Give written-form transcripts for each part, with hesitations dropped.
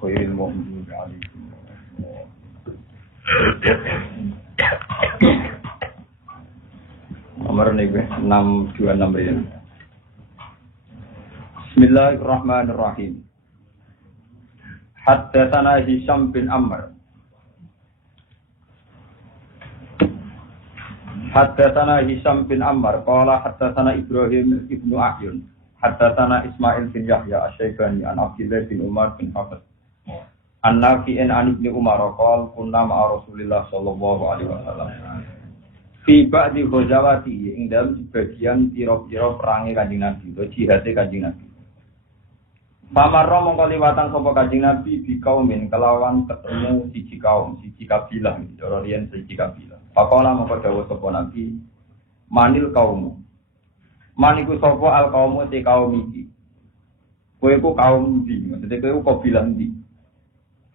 khairil maghdubi 'alaihim. Nomor nih 626 ya. Bismillahirrahmanirrahim. Haddatsana Hisham bin Ammar. Haddatsana Hisham bin Ammar qala haddatsana Ibrahim ibnu Ahyun. Haddatsana Ismail bin Yahya Asy-Syaibani an Abdullah bin Umar bin Hafs. An-Nafi'in an Ibnu Umar qala kunna ma'a Rasulillah sallallahu alaihi wasallam. Fi ba'di ghazawati ing dalam sebagian pira-pira perange Kanjeng Nabi, jihad Kanjeng Nabi. Pamarra mongko liwatan sapa Kanjeng Nabi bi kaumin kelawan ketemu siji kaum, siji kabilah, cara riyen siji kabilah. Faqala mongko dawuh sapa Nabi, manil kaum. Maniku sapa al kaumu te kaum iki. Kowe ku kaum ndi? Maksudnya kowe kabilah ndi?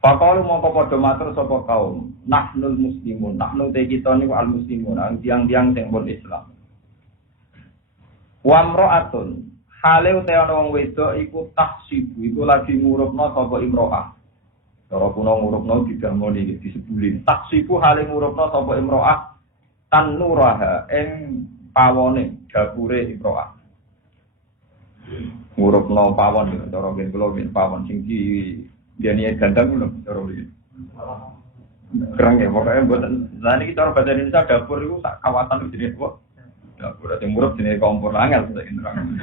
Faqalu mongko padha matur sapa kaum, nahnul muslimun, nahnu te kita niku al muslimun, tiang-tiang sing pun Islam. Wa mra'atun hale uta ana wong wedok iku tahsibu iku lagi ngurupna sapa imro'ah. Cara kuno ngurupna didamoni disebulin. Tahsibu hale ngurupna sapa imro'ah tanuraha ing pawone dapure imro'ah. Ngurupna pawon cara ngen kula ngen pawon sing di diane gandang lho cara iki. Kereng ya pokoke mboten. Lah niki cara bahasa Indonesia dapur iku sak kawasan jenenge apa? Dapur sing murup jenenge kompor angel sak terang.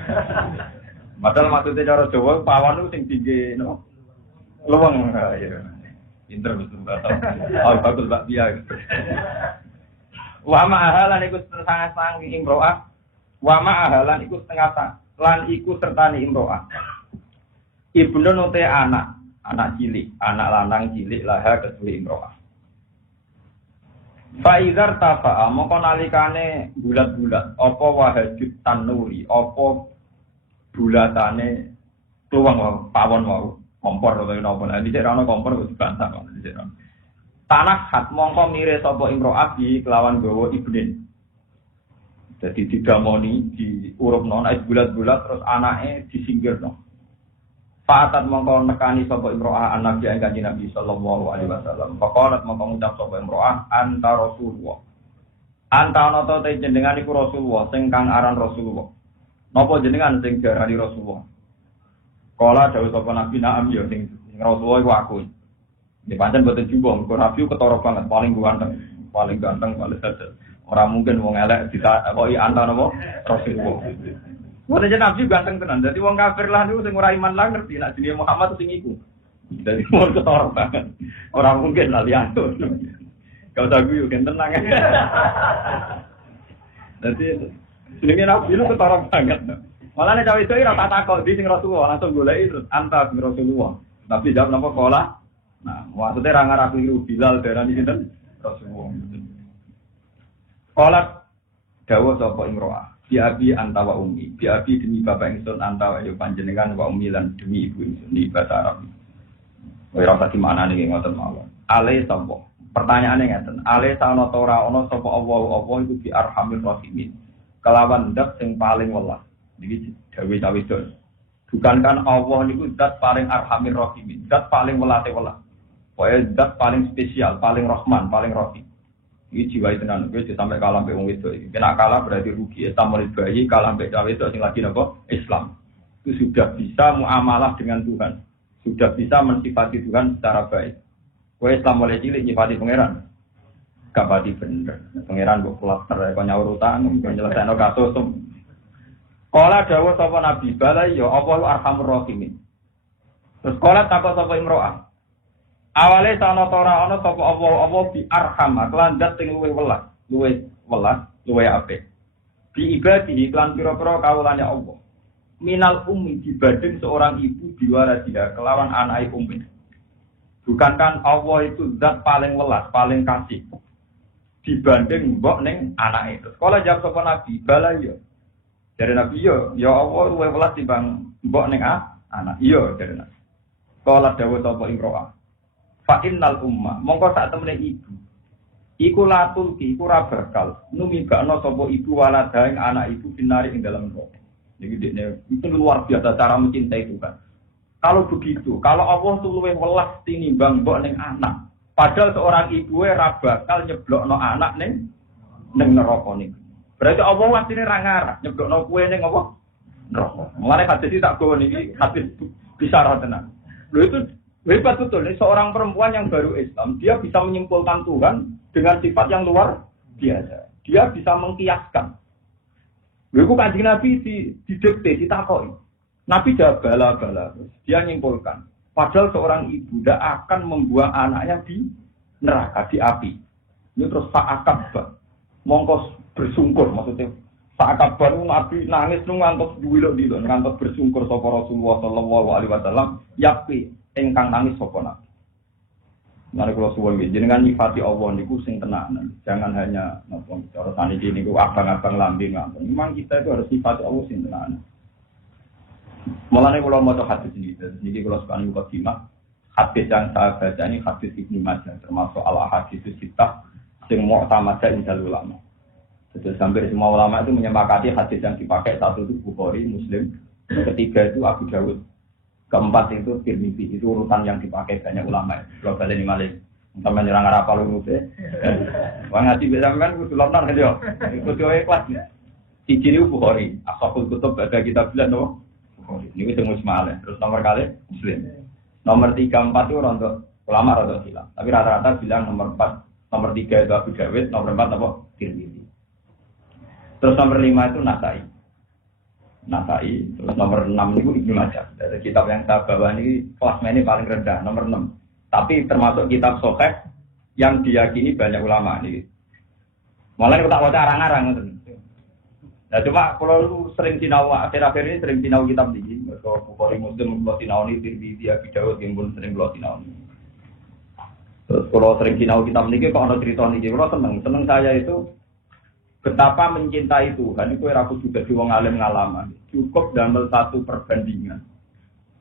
Padahal maksudnya cara Jawa pawon itu sing tinggi no. Luweng ya. Pinter betul tahu. Oh bagus Mbak Pia. Wa ma'ahalan iku setengah sangi imro'ah. Wa ma'ahalan iku setengah sang lan iku sertane imro'ah. Ibnu note anak cilik, anak lanang cilik laha kedue imro'ah. Faizar tafa'a mongko nalikane bulat-bulat apa wahajut tanuri apa bulatane kluwang pawon wau kompor utawa napa nek dicek ana kompor kok dibantah kok dicek. Tanah hat mongko mire sapa imro'ah di kelawan gawa ibnin. Jadi didamoni diurupno nek bulat-bulat terus anake disinggirno. Fa'atat mongko nekani sapa imro'ah an-nabi kanjeng Nabi sallallahu alaihi wasallam. Faqalat mongko ngucap sapa imro'ah anta Rasulullah. Anta ana ta jenengan iku Rasulullah sing kang aran Rasulullah. Napa jenengan sing diarani Rasulullah? Kala dawuh sapa Nabi na'am ya sing Rasulullah iku aku. Di pancen boten jumbo, kok Nabi ketara banget paling ganteng, paling sadar. Ora mungkin wong elek ditakoki anta napa Rasulullah. Wong jeneng Nabi ganteng tenan. Dadi wong kafir lah niku sing ora iman lah ngerti nek jenenge Muhammad sing iku. Dadi wong ketara banget. Ora mungkin lah lianto. Kau tak guyu kan tenang. Dadi jenenge Nabi lu ketara banget. Malah nek cawe itu ora tak takok di sing Rasulullah langsung goleki terus anta bin Rasulullah. Tapi jawab napa pola? Nah, maksudnya ra ngarep keliru Bilal darani sinten? Rasulullah. Pola dawuh sapa imro'ah. Biabi anta wa ummi, biabi demi bapak ingsun anta wa panjenengan wa ummi lan demi ibu ingsun di bahasa Arab. Ora pati maknane nggih ngoten mawon. Ale sapa? Pertanyaane ngeten. Ale sauna ta ora ana sapa Allah iku bi arhamir rahimin. Kelawan zat sing paling welas. Niki dawuh cawe-cawe. Bukankan Allah niku zat paling arhamir rahimin, zat paling welase welas. Pokoke zat paling spesial, paling rahman, paling rahim. Iki jiwa tenan kowe sampai kalah mbek wong wedok iki. Kena kalah berarti rugi. Islam mulai bayi kalah mbek cawe wedok sing lagi napa? Islam. Itu sudah bisa muamalah dengan Tuhan. Sudah bisa mensifati Tuhan secara baik. Kowe Islam mulai cilik nyifati pangeran. Gak pati bener. Pangeran kok klaster kok nyaur utang, kok nyelesaino kasus. Kala dawuh sapa Nabi bala ya Allahu arhamur rahimin. Terus kala takok sapa imro'ah. Awale sana ora ana sapa Allah bi arham lan zat sing luwih welas, luwih apik. Bi ibadihi lan pira-pira kawulane Allah. Minal ummi dibanding seorang ibu diwara dia kelawan anake ummi. Bukankah Allah itu zat paling welas, paling kasih dibanding mbok ning anake. Terus kala jawab sapa Nabi, bala ya. Dari Nabi ya Allah luwih welas timbang mbok ning anak. Iya dari Nabi. Kala dawuh sapa imro'ah. Fa innal umma mongko sak temene ibu iku latul ki iku ra bakal numibakno sapa ibu walada ing anak ibu binari ing dalem neraka. Niki dekne itu luar biasa cara mencintai Tuhan. Kalau begitu, kalau Allah tuh luwih welas tinimbang mbok ning anak. Padahal seorang ibu ora bakal nyeblokno anak ning neraka niku. Berarti Allah wasine ra ngarah nyeblokno kuwe ning apa? Neraka. Mulane hadis tak gowo niki hadis bicara tenan. Lho itu hebat betul nih seorang perempuan yang baru Islam, dia bisa menyimpulkan Tuhan dengan sifat yang luar biasa. Dia bisa mengkiaskan. Lha iku Kanjeng Nabi didikte, ditakoki. Nabi jawab bala-bala. Dia nyimpulkan. Padahal seorang ibu tidak akan membuang anaknya di neraka, di api. Ini terus fa'akabba. Mongkos bersungkur maksudnya. Fa'akabba itu Nabi nangis ngantos duwilo-dilo. Ngantos bersungkur sapa Rasulullah sallallahu alaihi wasallam. Yapi ingkang nangis sapa Nabi. Mari kula suwun nggih jenengan nyifati Allah niku sing tenanan. Jangan hanya napa cara saniki niku abang-abang lambe ngaten. Memang kita itu harus nyifati Allah sing tenanan. Mulane kula maca hadis niki kula sekali mukadimah. Hadis yang saya baca ini hadis Ibnu Majah termasuk al-ahadits sittah sing mu'tamadah indal ulama. Jadi hampir semua ulama itu menyepakati hadis yang dipakai satu itu Bukhari, Muslim, ketiga itu Abu Dawud. Keempat itu Tirmidzi, itu urutan yang dipakai banyak ulama. Kalau balik ini malik, sampai nyerang arah palu nuke. Wah ngaji bisa kan kudu lontar kan yo. Kudu ikhlas ya. Siji niku Bukhari, ashabul kutub ada kitab bilang no. Bukhari. Niku sing musmal. Terus nomor kali Muslim. Nomor 3 4 itu untuk ulama atau silap. Tapi rata-rata bilang nomor 4, nomor 3 itu Abu Dawud, nomor 4 apa? Tirmidzi. Terus nomor 5 itu Nasai, terus nomor 6 itu Ibnu Majah. Dari kitab yang saya bawa ini kelasnya ini paling rendah, nomor 6. Tapi termasuk kitab Sahih yang diyakini banyak ulama ini. Malah kita baca arang-arang. Nah cuma kalau sering sinau akhir-akhir ini sering sinau kitab ini, kalau Bukhari Muslim kalau sinau ini Tirmidzi Abu Dawud yang pun sering kalau sinau ini. Terus kalau sering sinau kitab ini, kalau ada cerita ini, kalau seneng saya itu. Betapa mencintai Tuhan itu aku juga di wong alim ngalaman. Cukup dalam satu perbandingan.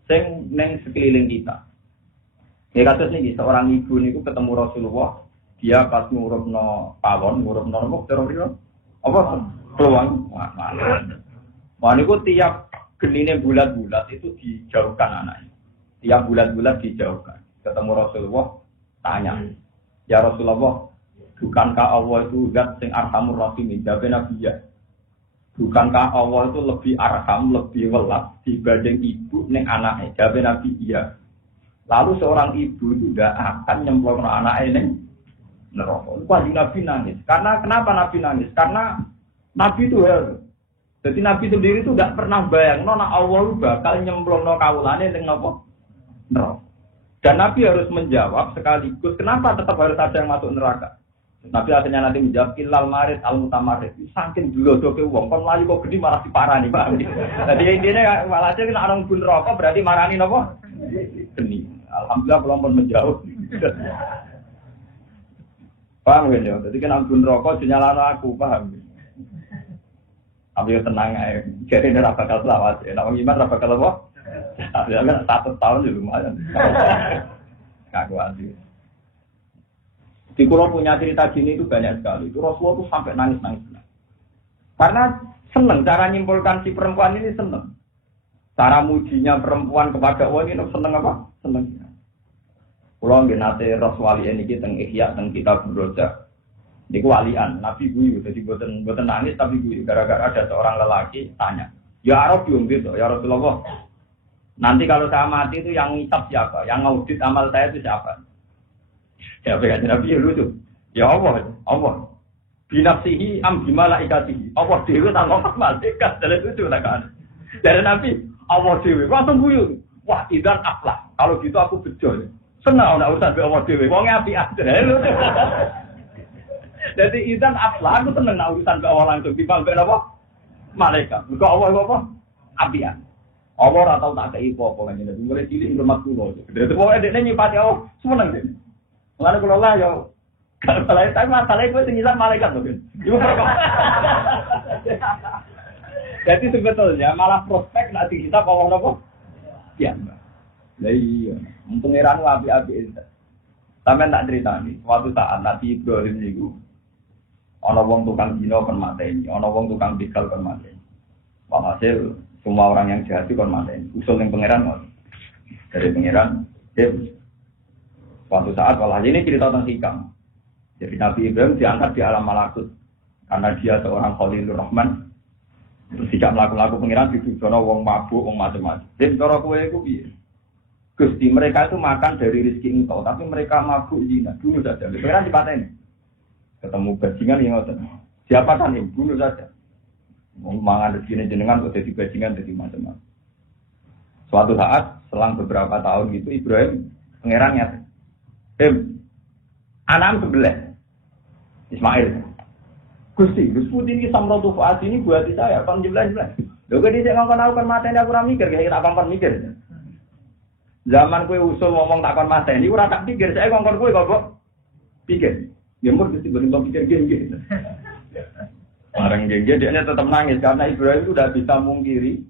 Sing neng sekeliling kita. Ya kasus nih seorang ibu niku ketemu Rasulullah, dia pas ngurupno pawon, ngurupno rembuk terus apa peluang mana. Wah niku tiap genine bulat-bulat itu dijauhkan anaknya. Tiap bulat-bulat dijauhkan. Ketemu Rasulullah tanya, "Ya Rasulullah, bukankah Allah itu zat sing arhamur rahimin?" Jawab Nabi ya. Bukankah Allah itu lebih arham, lebih welas dibanding ibu ning anaknya? Jawab Nabi iya. Lalu seorang ibu itu tidak akan nyemplung anaknya ning neraka. Kanjeng Nabi nangis. Karena kenapa Nabi nangis? Karena Nabi itu heran. Jadi Nabi sendiri itu tidak pernah bayang nona Allah bakal nyemplung kaulane ning napa? Neraka. Dan Nabi harus menjawab sekaligus kenapa tetap harus ada yang masuk neraka. Nabi akhirnya nanti menjawab ilal marid al mutamarid. Saking glodoke wong kon mlayu kok gede marah diparani, Pak. Jadi intine walhasil nek orang bun rokok berarti marani napa? Geni. Alhamdulillah kula pun menjauh. Paham ya? Jadi kan bun rokok dinyalano aku, paham. Ambil tenang ae. Jadi ora bakal selawat. Nek wong iman ora bakal apa? Ya kan 1 tahun ya lumayan. Kaguan sih. Di Kulo punya cerita gini itu banyak sekali. Itu Rasulullah itu sampai nangis-nangis. Karena seneng cara nyimpulkan si perempuan ini seneng. Cara mujinya perempuan kepada Allah ini seneng apa? Seneng. Kulo nggih nate Rasulullah ini teng Ihya teng Kitab Roja. Niku walian, Nabi guyu, jadi boten nangis tapi guyu gara-gara ada seorang lelaki tanya. Ya Arab gitu, ya Rasulullah. Nanti kalau saya mati itu yang ngisap siapa? Yang ngaudit amal saya itu siapa? Ya begitu Nabi lucu. Ya Allah. Binafsihi am bimalaikatihi. Allah dhewe tanpa malaikat. Dari lucu tak kan. Dari Nabi Allah dhewe langsung guyu. Wah, idan aflah. Kalau gitu aku bejo. Senang ora usah Allah dhewe. Wong apik aja. Jadi idan aflah aku seneng nek urusan ke Allah langsung dibanding apa? Malaikat. Mergo Allah apa? Apian. Allah ora tau tak kei apa-apa kan. Mulai cilik hormat kula. Dadi pokoke dekne nyipati Allah seneng dene. Lalu kalau lah ya, kalau tapi masalah itu tinggal malaikat loh kan. Jadi sebetulnya malah prospek nanti kita kalau apa? Ya, lah iya. Pengiran api-api itu. Sampai tak cerita nih. Suatu saat Nabi Ibrahim itu, ono wong tukang zina kon mateni, ono wong tukang begal kon mateni. Walhasil semua orang yang jahat kon mateni. Usul yang pengiran Dari pengiran, suatu saat walah ini cerita tentang hikam. Jadi Nabi Ibrahim diangkat di alam malakut karena dia seorang Khalilur Rahman. Terus tidak melaku-laku pengiran di dunia wong mabuk, wong macam-macam. Jadi cara kue itu piye? Gusti mereka itu makan dari rezeki engkau, tapi mereka mabuk zina. Bunuh saja. Pengiran dipateni. Ketemu bajingan yang ngoten. Siapa kan ini? Bunuh saja. Mangan rezeki jenengan kok jadi bajingan jadi macam-macam. Suatu saat selang beberapa tahun gitu Ibrahim pengirannya anak sebelah Ismail. Gusti, Gus Putih ini samrotu fuad ini buat saya, kan jelas. Lho kene sik ngongkon aku kan mateni aku ora mikir, kaya tak kon mikir. Zaman kowe usul ngomong tak kon mateni ora tak pikir, saya ngongkon kowe kok pikir. Ya mur Gusti ben kok pikir gini. Bareng gengge dia tetap nangis karena Ibrahim itu udah bisa mungkiri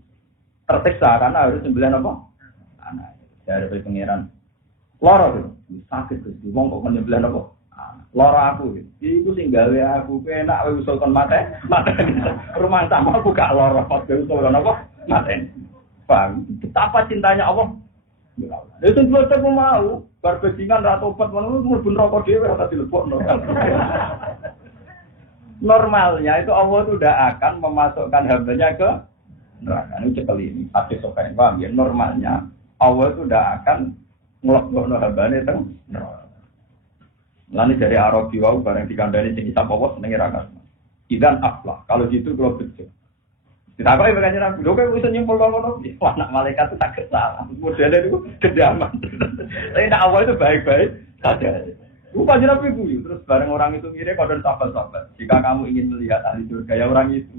tersiksa karena harus sembilan apa? Anak. Dari pengiran. Loro tuh, sakit Gusti. Wong kok menyembelih apa? Loro aku, iku sing gawe aku penak wae usulkan mate. Rumah sama aku gak loro kok usulkan apa? Mate. Bang, betapa cintanya Allah. Ya Allah. Itu tetep mau, bar bajingan ra tobat ngono mlebu neraka dhewe ora dilebokno. Normalnya itu Allah itu udah akan memasukkan hambanya ke neraka. Ini cekel ini, hadis sokain paham ya. Normalnya Allah itu udah akan ngelebokno hambanya itu neraka. Lalu dari Arabi wau bareng dikandani sing isap apa senenge ra kas. Idan aflah. Kalau gitu kalau betul. Ditakoki pengen Nabi, lho kok iso nyimpul ngono. Wah, nak malaikat itu tak salah. Modelnya itu kedaman. Tapi nak awal itu baik-baik saja. Bukan Nabi itu. Terus bareng orang itu ngira kodon sahabat-sahabat. Jika kamu ingin melihat ahli surga ya orang itu.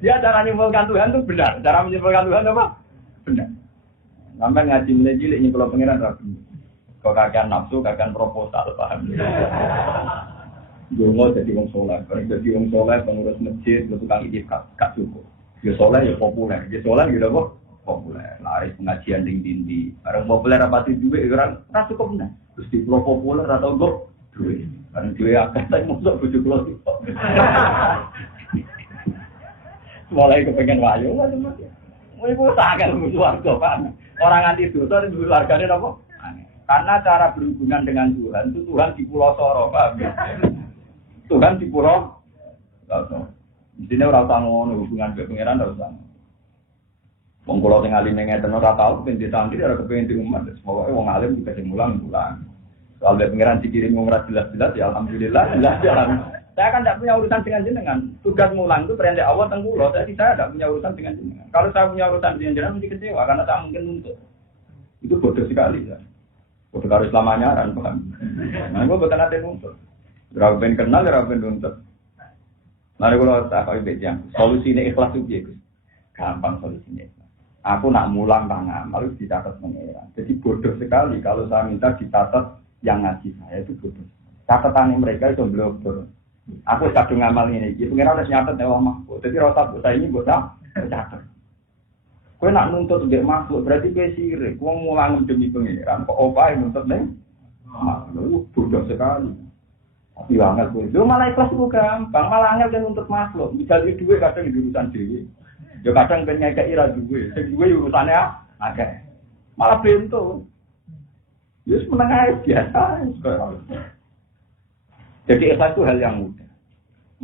Dia cara nyimpulkan Tuhan itu benar. Cara menyimpulkan Tuhan apa? Benar. Sampai ngaji mulai cilik nyimpul pengiran Rabi. Kok kakean nafsu, kakean proposal, paham? Dungo jadi wong soleh, kalau jadi wong soleh pengurus masjid, tukang itikaf, gak cukup. Ya soleh ya populer, ya soleh gitu kok populer. Lari pengajian ding-ding, bareng populer apa sih duit, orang tak cukup benar. Terus di pulau populer atau kok duit, bareng duit akan saya masuk bujuk pulau itu. Mulai kepengen wayu, macam-macam. Mau ibu sakit musuh warga, pak. Orang anti dosa itu warganya apa? Karena cara berhubungan dengan Tuhan itu Tuhan di Pulau Soro, Pak. Tuhan di Pulau Soro. Di sini orang tahu hubungan dengan pangeran harus sama. Wong kula sing alim ngeten ora tau ben ditandhi ora kepengin di umat. Pokoke wong alim juga dimulang. Soal pangeran dikirim wong ora jelas-jelas ya alhamdulillah jelas jalan. Saya kan tidak punya urusan dengan jenengan. Tugas mulang itu perintah Allah teng kula. Jadi saya tidak punya urusan dengan jenengan. Kalau saya punya urusan dengan jenengan mesti kecewa karena saya mungkin nuntut. Itu bodoh sekali ya. Udah harus lamanya kan paham. Nah, gue bukan ada nuntut. Berapa ben kenal, berapa ben nuntut. Nah, kalau tak kau bejang, solusinya ikhlas itu gampang solusinya. Aku nak mulang tangan, lalu dicatat pengeran. Jadi bodoh sekali kalau saya minta dicatat yang ngaji saya itu bodoh. Catatan mereka itu belum. Aku kadung ngamal ini, pengeran harus nyatet ya Allah. Jadi rasa saya ini buat catat. Kowe nak nuntut mbek makhluk berarti kowe sirik. Wong mulang demi pangeran kok opae nuntut ning makhluk bodoh sekali. Tapi banget kowe. Lho malah ikhlas itu gampang, malah angel kan nuntut makhluk. Misal iki dhuwit kadang di urusan dhewe. Ya kadang ben ngekeki ra dhuwit. Sing dhuwit urusane akeh. Malah bento. Ya meneng biasa. Jadi ikhlas itu hal yang mudah.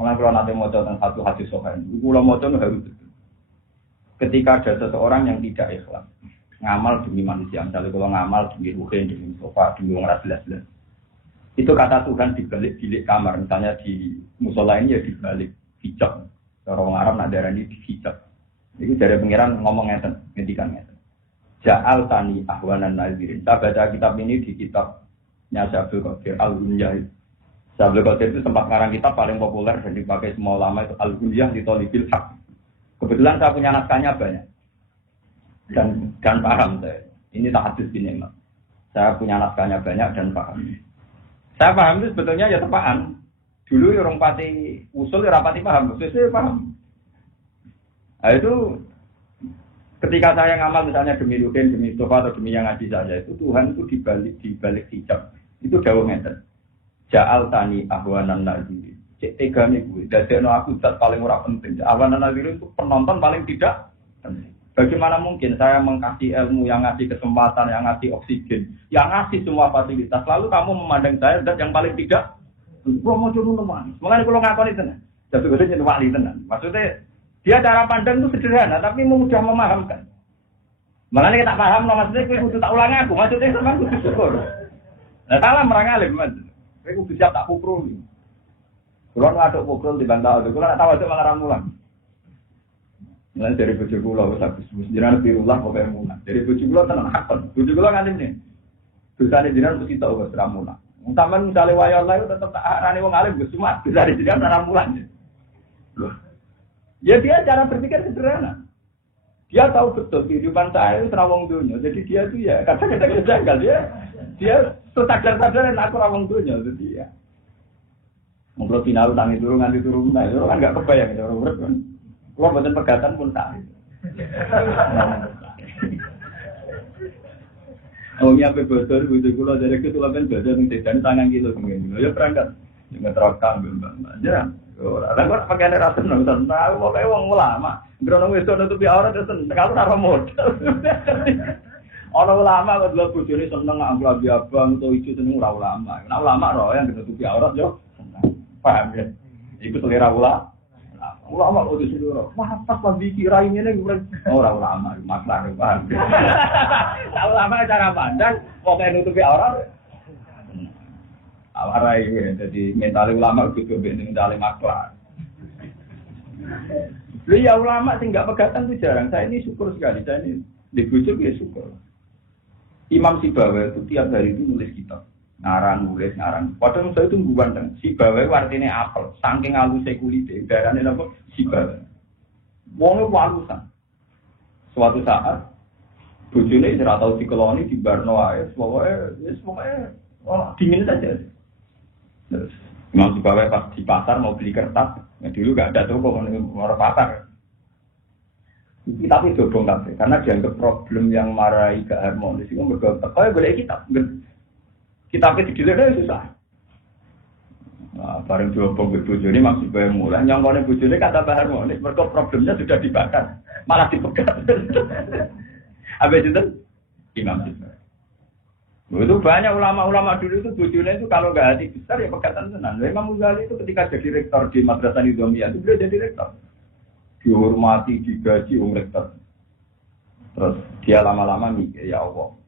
Mulai kalau nanti mau tentang satu hadis sokan, kula maca harus ketika ada seseorang yang tidak ikhlas, ngamal demi manusia, misalnya kalau ngamal demi ruhin, demi sofa, demi orang jelas-jelas. Itu kata Tuhan dibalik bilik kamar, misalnya di musola ini ya dibalik hijab. Orang Arab nak darah ini hijab. Itu dari pengiran ngomong ngeten, ngendikan ngeten. Ja'al tani ahwanan nazirin. Saya baca kitab ini di kitabnya Syabdul Qadir Al-Hunyah. Syabdul Qadir itu tempat ngarang kitab paling populer dan dipakai semua ulama itu Al-Hunyah di Thalibil Haq. Kebetulan saya punya naskahnya banyak dan paham saya. Ini tak hadis ini, Mas. Saya punya naskahnya banyak dan paham. Saya paham itu sebetulnya ya tepaan. Dulu orang pati usul ya rapati paham, saya paham. Nah, itu ketika saya ngamal misalnya demi Ruhin, demi Mustafa atau demi yang ngaji saja itu Tuhan itu dibalik hijab. Itu dawuh ngeten. Ja'al tani ahwanan nazir. Cek tegane gue, dadekno aku zat paling ora penting. Awanan nazirin itu penonton paling tidak penting. Bagaimana mungkin saya mengkasih ilmu, yang ngasih kesempatan, yang ngasih oksigen, yang ngasih semua fasilitas, lalu kamu memandang saya zat yang paling tidak mau cuma teman. Makanya kalau ngakoni tenan, jatuh gede jadi wali tenan. Maksudnya dia cara pandang itu sederhana, tapi mudah memahamkan. Makanya kita paham, maksudnya kita kudu tak ulangi aku, maksudnya sama kudu syukur. Nah salah merang alim, saya kudu siap tak pukul. Kalau ngaduk pukul di bantah itu, kalau nggak tahu itu malah ramulan. Mulai dari bojo kula wis habis jenengan birullah kok kaya mulah. Dari bojo kula tenan hakon. Bojo kula nganti ne. Dosane jenengan mesti tau wis ramulah. Wong sampean misale waya Allah tetep tak arane wong alim Gus cuma dosane jenengan ramulan. Loh. Ya dia cara berpikir sederhana. Dia tahu betul kehidupan saya itu rawong dunia. Jadi dia itu ya kadang-kadang janggal dia sadar-sadar aku rawong dunia jadi ya. Ngobrol final tangi turun nganti turun nah itu kan enggak kebayang itu urip kan. Kalau buatan pegatan pun tak. Oh iya bebodor, bujuk kulo dari itu kan belajar mencetak tangan gitu kemudian. Ya berangkat, jangan terakam bembang. Jarang. Orang orang pakai rasa nang tahu, pokoknya uang ulama. Berono itu nutupi aurat itu kalau taruh modal. Orang ulama kalau dua bujuni seneng ambil abang atau itu seneng ulama. Nah ulama roh yang ditutupi aurat yo. Paham ya? Itu selera ulama. Ulama kok disuruh, wah pas lagi kirainnya nih orang ulama, masalah paham. Ulama cara pandang, pokoknya nutupi orang. Awarai, jadi mental ulama juga benteng dalam akhlak. Ya ulama sih nggak pegatan tuh jarang. Saya ini syukur sekali, saya ini dibujuk ya syukur. Imam Sibawa itu tiap hari itu nulis kitab. Nulis ngarang. Padahal saya itu ganteng. Sibawa artinya apel. Saking halusnya kulitnya. Darahnya apa? Sibawa. Wongnya walusan. Suatu saat, bojone tidak tahu di koloni di Barno aja. Pokoknya dingin saja. Terus, Imam Sibawa pas di pasar mau beli kertas. Ya, dulu nggak ada toko orang pasar. Tapi dobong kabeh. Karena dianggap problem yang marahi gak harmonis itu bergabung. Kaya boleh kitab. Kita pergi di dalam susah. Nah, bareng diobong ke bojone maksudnya mulai nyongkone bojone kata harmonis, mereka problemnya sudah dibakar, malah dipegat. Habis itu Imam Sibawa. Itu banyak ulama-ulama dulu itu bojone itu kalau nggak hati besar ya pegatan tenan. Imam Ghazali itu ketika jadi rektor di Madrasah Nizamiyah itu beliau jadi rektor. Dihormati, digaji rektor. Terus dia lama-lama mikir, ya Allah.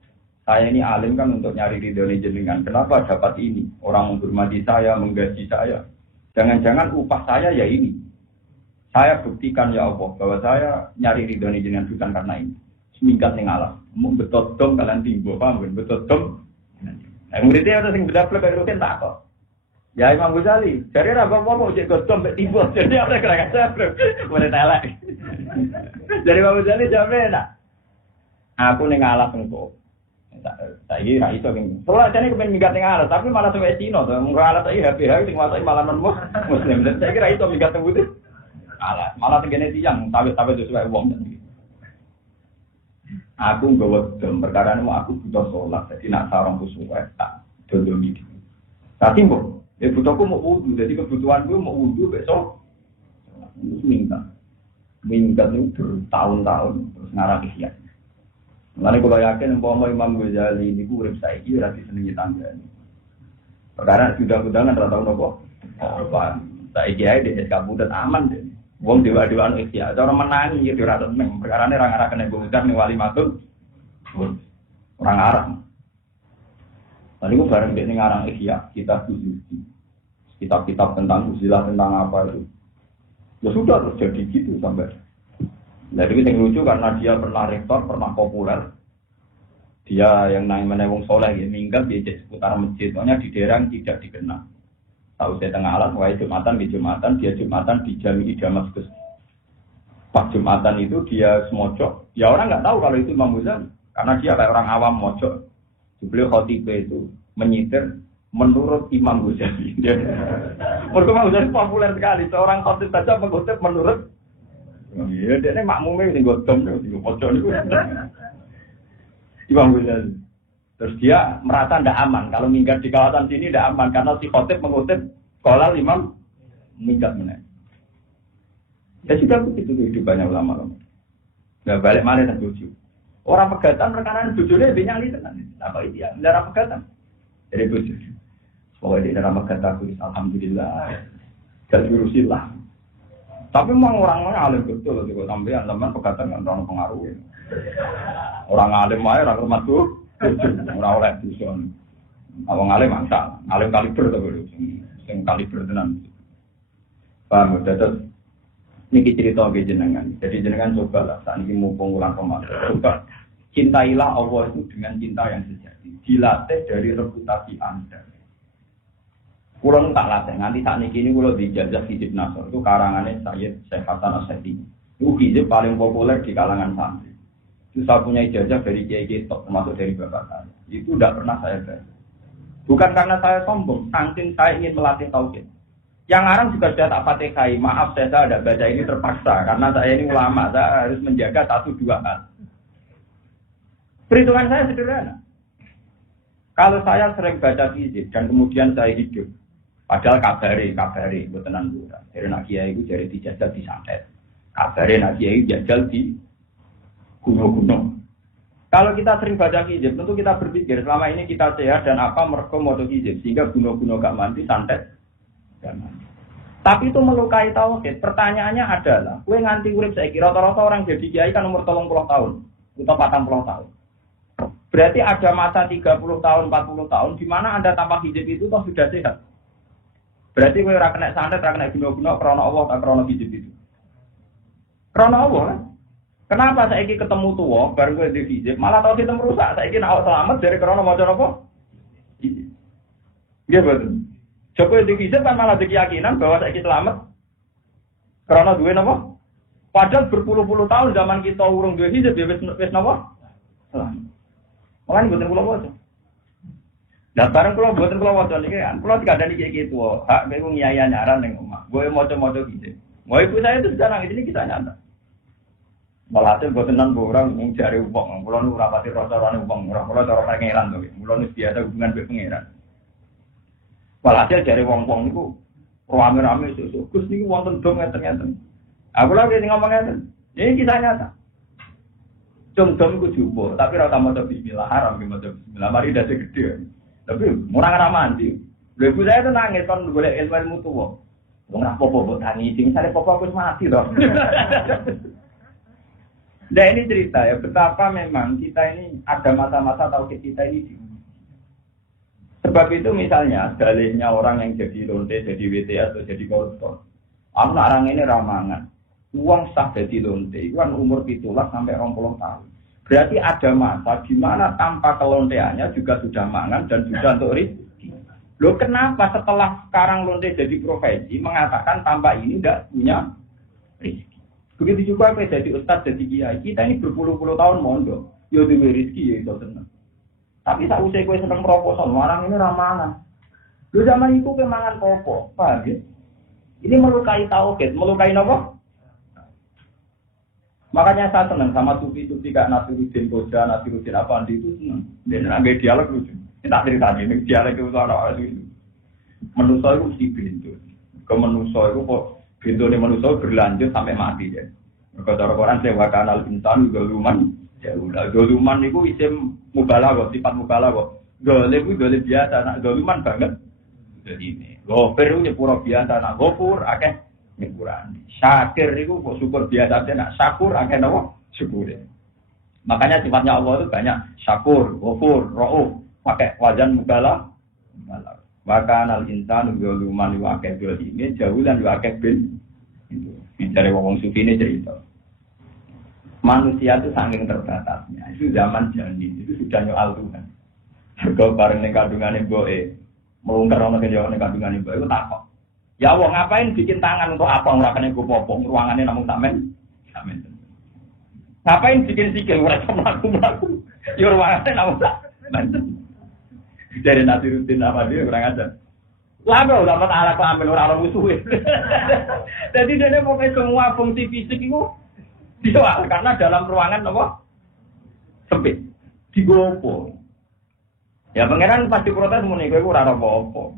Saya ini alim kan untuk nyari ridho jenengan. Kenapa dapat ini? Orang menghormati saya, menggaji saya. Jangan-jangan upah saya ya ini. Saya buktikan ya Allah bahwa saya nyari ridho jenengan bukan karena ini. Semingkat yang alam. Mau betot dom kalian timbo, paham kan? Betot dom. Yang muridnya ada yang beda-beda kayak rutin tak kok. Ya Imam Ghazali, jadi apa mau cek godom mbek timbo. Jadi apa kira-kira saya bro. Mulai telek. Jadi Imam Ghazali jawabnya enak. Aku ning alas engko. Saiki ra iso kene. Soale jane kepen minggat ning alas, tapi malah sampe Cina to. Mung alas iki HP sing wasai malah non muslim. Dan saiki ra iso minggat teng putih. Alas, malah tengene tiyang sawit-sawit sesuai wong. Aku nggawa dom perkara ini aku butuh sholat. Jadi nak sarong kusuwe tak dondoni. Tapi mbok, butuhku mau wudu. Jadi kebutuhanku mau wudu besok. Terus minggat itu bertahun-tahun terus ngarang ikhya. Mulane kula yakin umpama Imam Ghazali niku urip saiki ora disenengi tanggane. Perkara udang-udangan ora tau napa. Apa? Saiki ae di SK Budet aman deh. Wong dewa-dewaan ikhya, cara menangi ya ora seneng. Perkarane ora ngarahken Ibu Udan ning Wali Matul. Orang arah. Lalu itu bareng dia ngarang ikhya, kita Suzuki. Kitab-kitab tentang usilah, tentang apa itu. Ya sudah terus jadi gitu sampai. Jadi yang lucu karena dia pernah rektor, pernah populer. Dia yang namanya wong soleh, ya, minggat di seputar masjid. Soalnya di daerah tidak dikenal. Tahu saya tengah alat, wah Jumatan di Jumatan, dia Jumatan di Jami'i Damaskus. Pas Jumatan itu dia semojok. Ya orang nggak tahu kalau itu Imam Ghazali. Karena dia kayak orang awam mojok. Beliau khotibah itu menyitir menurut Imam Ghazali. Menurut Imam Ghazali populer sekali. Seorang khotib saja mengutip menurut. Iya, dia ini makmumnya ini godom, ini pojok itu. Imam Ghazali. Terus dia merasa tidak aman. Kalau minggat di kawasan sini tidak aman. Karena si khotib mengutip sekolah Imam minggat mana. Ya sudah begitu hidup banyak ulama-ulama. Nggak balik mana dan bojo. Orang pegatan rekanan bojone be nyali tenan. Apa itu ya? Ndara pegatan. Jadi bojo. Pokoknya di dalam pegatan aku alhamdulillah. Dan diurusilah. Tapi memang orangnya alim betul juga sampean teman pegatan kan orang pengaruh. Orang alim ae ora hormat tuh. Ora oleh dusun. Awang alim mangsa, alim kaliber to lho sing kaliber tenan. Paham dados niki cerita nggih jenengan. Jadi jenengan cobalah sakniki mumpung wulan Ramadan. Coba cintailah Allah itu dengan cinta yang sejati. Dilatih dari reputasi Anda. Kulo tak latih nganti sakniki ini kulo dijajah Hizib Nasr itu karangannya Syekh Hasan Asy'ari. Itu hizib paling populer di kalangan santri. Itu saya punya ijazah dari kiai-kiai top termasuk dari bapak saya. Itu tidak pernah saya baca. Bukan karena saya sombong, saking saya ingin melatih tauhid. Yang Arab juga sudah tak fatihai. Maaf saya tidak baca ini terpaksa karena saya ini ulama, saya harus menjaga 1-2 hal. Perhitungan saya sederhana. Kalau saya sering baca hizib dan kemudian saya hidup, padahal kabari, butenan buta. Dari nak kiai itu jadi dijajal di santet. Kabari nak kiai jajal di gunung-gunung. Kalau kita sering baca hizib, tentu kita berpikir selama ini kita sehat dan apa mereka moto hizib sehingga gunung-gunung gak mandi santet. Tapi itu melukai tauhid. Pertanyaannya adalah, kowe nganti urip saiki rata-rata orang jadi kiai kan umur 30 tahun atau 40 tahun. Berarti ada masa 30 tahun, 40 tahun di mana Anda tanpa hizib itu toh sudah sehat. Berarti kowe ora kena santet, ora kena gunung-gunung krana Allah ta krana hizib itu. Krana Allah kan? Kenapa saiki ketemu tua baru kowe di hizib malah tauhid merusak. Saiki nek selamat dari krana maca apa? Hizib. Nggih betul. Joko di hizib kan malah keyakinan bahwa saiki selamat karena duwe napa? Padahal berpuluh-puluh tahun zaman kita urung duwe hizib ya wis napa? Selamat. Makane mboten kula waca. Lah bareng kula mboten kula waca niki kan kula dikandani iki tuwa, hak kowe ngiyai nyaran ning omah. Kowe maca-maca hizib. Mau ibu saya itu sekarang ini kita nyata. Walhasil mboten nan orang mung jare wong, kula nu ora pati rasa-rasane wong, ora kula cara pangeran to. Kula nu biasa hubungan mbek pangeran. Walhasil jare wong-wong niku rame-rame sesuk. Gus niku wonten dom ngeten-ngeten. Aku lagi ngomong ngeten. Ini kisah nyata. Dom-dom iku jupuk, tapi ora tau maca bismillah, haram ki maca bismillah. Mari dadi gede. Tapi ora ora mandi. Lha ibu saya itu nangis kon golek ilmu tuwa. Wong apa-apa mbok tani, sing sare papa wis mati to. Nah ini cerita ya, betapa memang kita ini ada masa-masa tauhid kita ini. Sebab itu misalnya, dalihnya orang yang jadi lonte, jadi WTA atau jadi koruptor. Aku orang ini ramangan. Uang sah jadi lonte, itu kan umur 17 sampai 20 tahun. Berarti ada masa di mana tanpa kelonteannya juga sudah mangan dan sudah untuk rezeki. Loh kenapa setelah sekarang lonte jadi profesi, mengatakan tanpa ini tidak punya rezeki? Begitu juga apa jadi ustaz, jadi kiai. Kita ini berpuluh-puluh tahun mondok. Ya duwe rezeki ya itu seneng. Tapi sak usai kowe seneng proposal, orang ini ramalan. Lu zaman itu kemangan popo, paham ya? Ini melukai tauhid, melukai apa? Makanya saya seneng sama sufi-sufi kayak Nasiruddin Koja, Nasiruddin Afandi itu seneng. Dan nggak dialog lucu. Ini tak cerita ini dialog itu ada itu. Manusia itu si pintu. Ke manusia itu kok pintu ini manusia berlanjut sampai mati ya. Kalau cara-cara sewa kanal insan galuman, ya udah galuman itu isim mubalaghah, sifat mubalaghah. Galib itu galib biasa, nak galuman banget. Jadi ini, gofir itu nyepura biasa, nak gofur akeh nyepuran. Syakir itu syukur biasa, nak syakur akeh nawa syukur. Makanya sifatnya Allah itu banyak syakur, gofur, rauf, pakai wajan mubalaghah. Maka anal insan galuman itu akeh galime, jaulan itu akeh bin. Dari wong sufi ini cerita. Manusia itu saking terbatasnya. Itu zaman janin, itu sudah nyoal Tuhan. Kalau bareng ning kandungane mboke, melungker ana kejauhan ning kandungane mboke itu takok. Ya Allah, ngapain bikin tangan untuk apa ora kene go popo, ruangane namung sampean. Sampean. Ngapain bikin sikil ora mlaku-mlaku. Ya ruangane namung sampean. Dari Nasiruddin apa dia kurang ajar. Lama udah mata ala kelamin orang musuh. Jadi dia pokoknya semua fungsi fisik itu disoal karena dalam ruangan apa sempit, digopo. Ya pangeran pasti protes muni kowe ora apa-apa.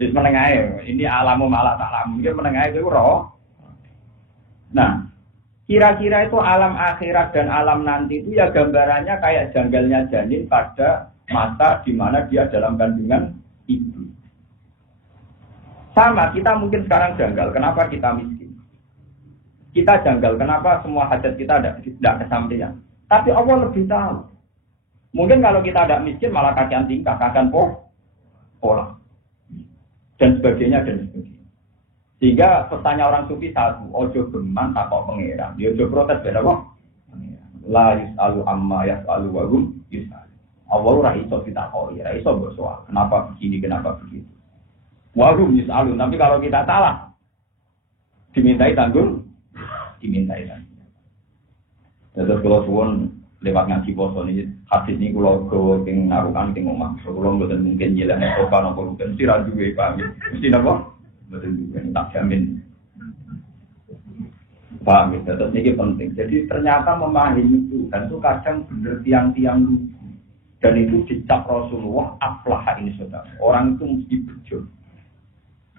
Wis menengae, ini alamu malah tak alam, mungkin menengae kowe ora. Nah, Kira-kira itu alam akhirat dan alam nanti itu ya gambarannya kayak janggalnya janin pada masa di mana dia dalam kandungan ibu. Sama, kita mungkin sekarang janggal. Kenapa kita miskin? Kita janggal. Kenapa semua hajat kita tidak kesampaian? Tapi Allah lebih tahu. Mungkin kalau kita tidak miskin malah kakian tingkah, kakian pola. Dan sebagainya, dan sebagainya. Sehingga pesannya orang sufi satu, ojo geman takok pangeran. Dia ojo protes beda kok. La yus'alu amma yas'alu wa hum yus'alu. Allah ora iso ditakoni, ora iso mbok soal. Kenapa begini, kenapa begitu? Wa hum yus'alu. Tapi kalau kita salah dimintai tanggung, dimintai tanggung. Terus kalau suwun lewat ngaji poso niki hadis niku kula gawa ing narukan ing omah. Kula mboten mungkin nyelehne sopan apa mungkin sira duwe pamit. Mesti napa? Betul juga, tak jamin. Paham ya, terus ini penting. Jadi ternyata memahami Tuhan itu kadang benar tiang-tiang lucu. Dan itu dicap Rasulullah, aflaha ini saudara. Orang itu mesti berjuang.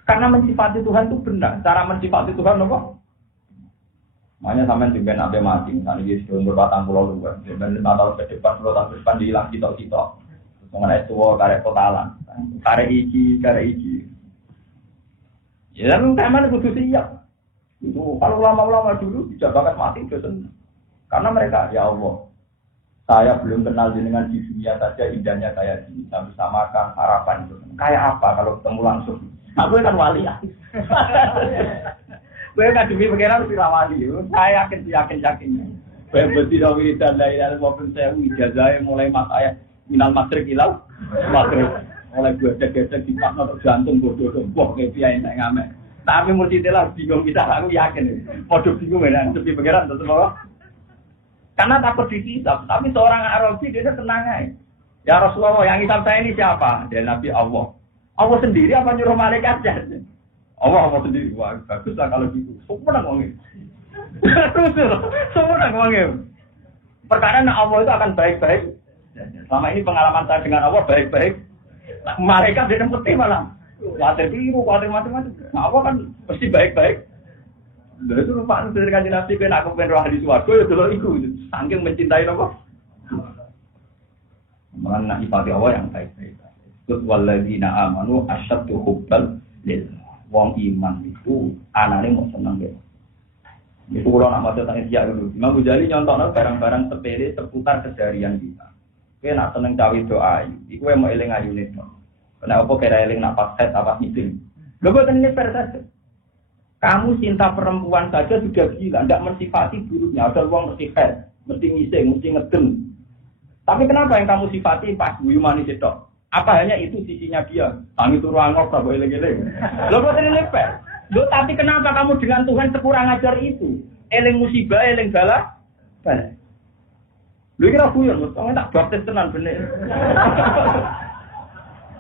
Karena mensifati Tuhan itu benar. Cara mensifati Tuhan apa? Makanya sampai di Ben Abe mati. Misalnya dia sudah berbatang pulau luar. Dan 5 tahun ke depan, 10 tahun ke depan dihilang kita-kita. Mengenai tua, karek totalan. Karek iki. Ya, memang kudu siap. Itu kalau ulama-ulama dulu dijabakan mati dosen. Karena mereka ya Allah, saya belum kenal jenengan di dunia saja indahnya kayak gini. Saya bisa makan harapan itu. Kayak apa kalau ketemu langsung? Aku kan wali ya. Gue kan demi pengiran sira wali. Saya yakinnya. Gue bertida wiridan la ilaha illallah saya ijazah mulai mas ayat minal masyriq ilal maghrib. Oleh gue cek-cek di pakno jantung bodoh wah kayak piye nek ngamek. Tapi mesti telah bingung kita aku yakin. Podo bingung menan sepi pangeran tetep apa? Karena takut dihisab, tapi seorang Arabi dia tenang aja. Ya Rasulullah yang hisab saya ini siapa? Dia Nabi Allah. Allah sendiri apa nyuruh malaikat aja? Allah sendiri. Wah, baguslah kalau gitu. Semua ngomongin. Semua ngomongin. Perkara Allah itu akan baik-baik. Selama ini pengalaman saya dengan Allah baik-baik. Mereka dia putih malah khawatir biru, khawatir macam-macam. Apa kan pasti baik-baik. Lalu itu lupa dari kanjeng Nabi kan aku pengen roh di suarga ya dulu itu saking mencintai apa. Mengenai ibadah Allah yang baik-baik. Terus walladzina amanu asyaddu hubbal lillah. Wong iman itu anane mau seneng deh. Itu kalau nak maca tanya dia dulu. Imam Ghazali nyontohno barang-barang sepele seputar keseharian kita. Kowe nak seneng cawe doa, iku mau eling ayune to. Kenapa kira eling nak pas head apa meeting? Lho boten nyeper saja. Kamu cinta perempuan saja sudah gila, tidak mensifati buruknya. Ada uang mesti head, mesti ngising, mesti ngedem. Tapi kenapa yang kamu sifati pas guyu manis itu? Apa hanya itu sisinya dia? Tangi turu angop tak boleh eling-eling. Lho boten nyeper. Lho tapi kenapa kamu dengan Tuhan sekurang ajar itu? Eling musibah, eling bala? Lho kira guyon, wong tak baptis tenan bener.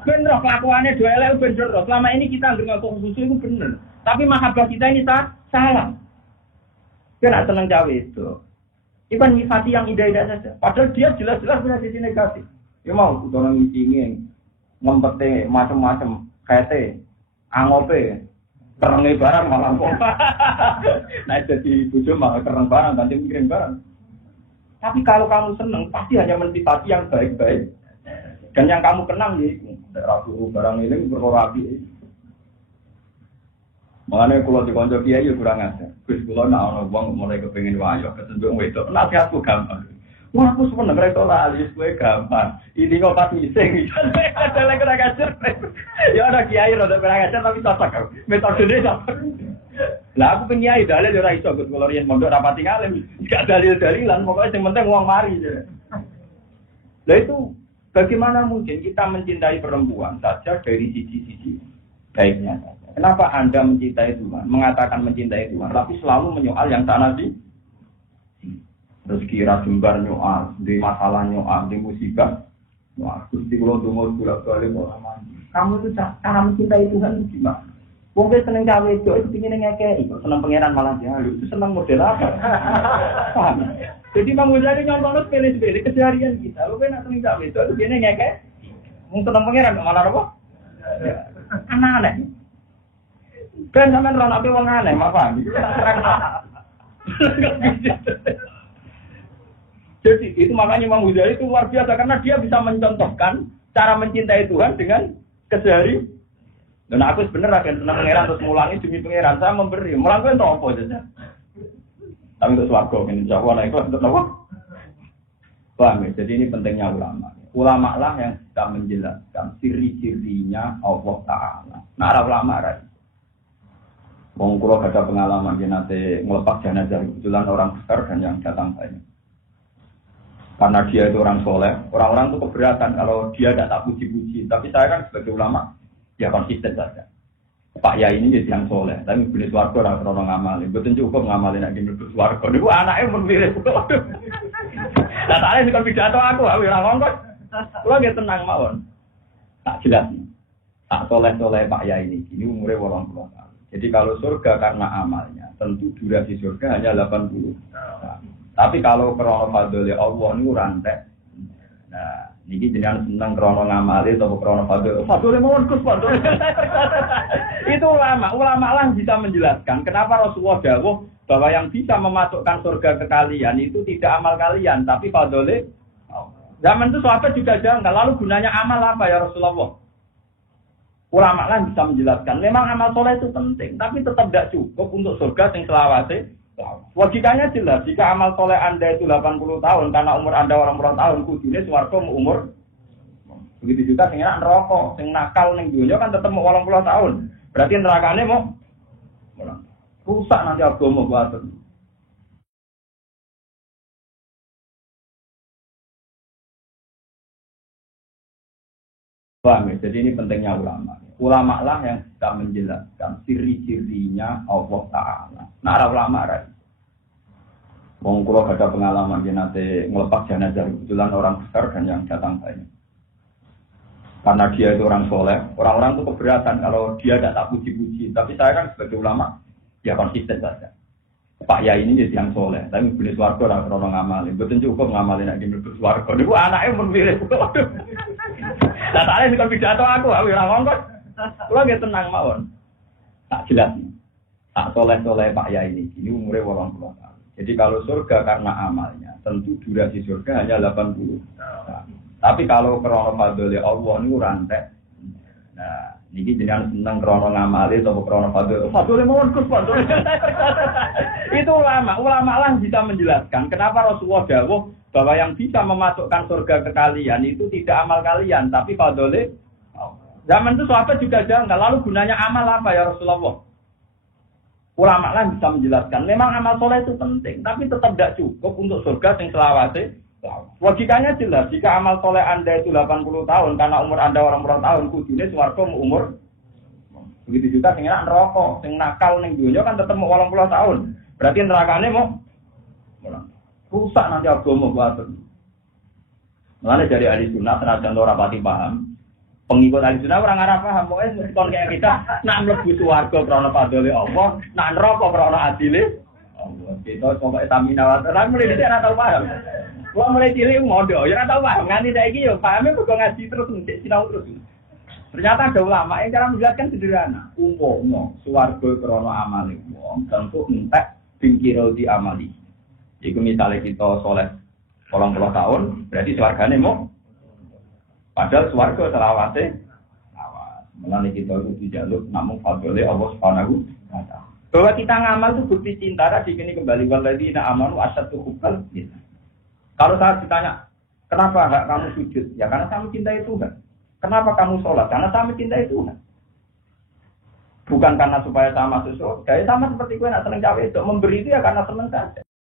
Bener kelakuannya dua elek bener. Selama ini kita nggak susu itu bener. Tapi mahabbah kita ini salah. Dia nak senang cawe itu. Iban nyifati yang indah-indah saja. Padahal dia jelas-jelas punya sisi negatif. Ya mau orang ngicingin, ngempete macam-macam, kete, angope, kerengi barang malah kok. Nah jadi bojo malah kereng barang, nanti mikirin barang. Tapi kalau kamu senang, pasti hanya mensifati yang baik-baik. Dan yang kamu kenang ya, ragu barang ini berkorapi. Mengenai kalau dikonco kiai ya kurang aja. Gus kalau nak orang uang mulai kepengen wayo, kesentuh wedok. Nasihatku gampang. Wah aku sebenarnya itu alis gue gampang. Ini kok pas mising. Ada lagi kurang ajar. Ya ada kiai rada kurang ajar tapi cocok. Metodenya cocok. Lah aku pengiai dalil ora iso Gus kula riyen mondok rapati ngalim. Gak dalil-dalilan pokoknya yang penting uang mari. Lah itu bagaimana mungkin kita mencintai perempuan saja dari sisi-sisi baiknya saja. Kenapa Anda mencintai Tuhan, mengatakan mencintai Tuhan, tapi selalu menyoal yang tak nabi? Rezeki jembar nyoal, di masalah nyoal, di musibah. Wah, Gusti kula donga bolak-balik ora mandi. Kamu itu cara mencintai Tuhan itu gimana? Wong wis seneng cawe itu pengine ngekeki, kok seneng pangeran malah jalu. Itu seneng model apa? Paham? Jadi Mang Ghazali nyontono sepele-sepele keseharian kita. Lho nek seneng cawe itu pengine ngekeki. Wong seneng pangeran malah apa? Aneh. Ben sampean ora nape wong aneh, paham? Jadi itu makanya Imam Ghazali itu luar biasa karena dia bisa mencontohkan cara mencintai Tuhan dengan kesehari. Dan aku sebenarnya akan senang pangeran terus ngulangi demi pangeran saya memberi. Mulang itu untuk apa saja. Tapi untuk swarga ini Jawa naik untuk apa? Paham ya? Jadi ini pentingnya ulama. Ulama lah yang bisa menjelaskan ciri-cirinya Allah Ta'ala. Nah, ada ulama kan? Wong kula ada pengalaman dia nanti ngelepas jenazah kebetulan orang besar dan yang datang banyak. Karena dia itu orang soleh, orang-orang itu keberatan kalau dia tidak tak puji-puji. Tapi saya kan sebagai ulama, ya konsisten saja. Pak Yai ini jadi yang soleh, tapi beli suarga orang krono ngamalin. Betul cukup ngamalin lagi beli suarga. Ini anaknya memilih. Nah, tadi ini kan pidato aku, aku orang ngongkot. Lo gak tenang mawon. Tak jelas. Tak soleh-soleh Pak Yai ini umurnya 80 tahun. Jadi kalau surga karena amalnya, tentu durasi surga hanya 80 tahun. Tapi kalau krono fadli Allah ini rantai. Nah, ini jenengan senang krono ngamali atau krono fadli. Fadli mohon Gus fadli. Itu ulama lah bisa menjelaskan kenapa Rasulullah dawuh bahwa yang bisa memasukkan surga ke kalian itu tidak amal kalian, tapi fadli. Zaman itu sahabat juga janggal. Lalu gunanya amal apa ya Rasulullah? Ulama lah bisa menjelaskan. Memang amal soleh itu penting, tapi tetap tidak cukup untuk surga yang selawase. Logikanya jelas, jika amal soleh Anda itu 80 tahun, karena umur Anda orang tahun, kudune swarga umur. Begitu juga sing enak neraka, sing nakal ning dunya kan tetap mau 80 tahun. Berarti nerakane mau rusak nanti agama buat. Paham ya? Jadi ini pentingnya ulama. Ulama lah yang bisa menjelaskan ciri-cirinya Allah Ta'ala. Nah, ada ulama kan? Wong kula ada pengalaman dia nanti ngelepas jenazah kebetulan orang besar dan yang datang banyak. Karena dia itu orang soleh, orang-orang itu keberatan kalau dia tidak tak puji-puji. Tapi saya kan sebagai ulama, ya konsisten saja. Pak Yai ini jadi yang soleh, tapi beli suarga orang krono ngamalin. Betul cukup ngamalin lagi beli suarga. Ini anaknya memilih. Nah, tadi ini kan pidato aku orang ngongkot. Lo gak tenang mawon. Tak jelas. Tak soleh-soleh Pak Yai ini umurnya 80 tahun. Jadi kalau surga karena amalnya, tentu durasi surga hanya 80 tahun. Tapi kalau krono fadli Allah ini rantai. Nah, ini jenengan senang krono ngamali atau krono fadli. Fadli mohon Gus fadli. Itu ulama lah bisa menjelaskan kenapa Rasulullah dawuh bahwa yang bisa memasukkan surga ke kalian itu tidak amal kalian, tapi fadli. Zaman itu sahabat juga janggal. Lalu gunanya amal apa ya Rasulullah? Ulama lah bisa menjelaskan. Memang amal soleh itu penting, tapi tetap tidak cukup untuk surga yang selawase. Logikanya jelas, jika amal soleh Anda itu 80 tahun, karena umur Anda orang tahun, kudune swarga umur. Begitu juga sing enak neraka, sing nakal ning dunya kan tetap mau 80 tahun. Berarti nerakane mau rusak nanti agama buat. Mulane dari ahli sunnah senajan ora pati paham. Pengikut ahli sunnah orang arah paham, pokoknya kon kayak kita nak mlebu swarga krana fadhole Allah, nak neraka krana adile Allah. Kita pokoke tamina wa ora mulai dhisik ora tau paham. Wah mulai cilik ngodo, ya ora tau paham nganti saiki yo pahame kok ngaji terus ndek sinau terus. Ternyata ada ulama yang cara menjelaskan sederhana. Umpama swarga krana amale wong tentu entek pingkiro di amali. Iku misale kita saleh 80 tahun, berarti swargane mau padahal swarga selawase awas. Mulane kita itu dijaluk namung fadhole Allah Subhanahu wa taala. Bahwa kita ngamal itu bukti cinta tadi ini kembali waladina amanu asyaddu hubbal billah. Kalau saya ditanya, kenapa enggak kamu sujud? Ya karena kamu cintai Tuhan. Kenapa kamu sholat? Karena saya mencintai Tuhan. Bukan karena supaya sama masuk surga. Ya sama seperti gue nak seneng cawe itu memberi itu ya karena seneng saja.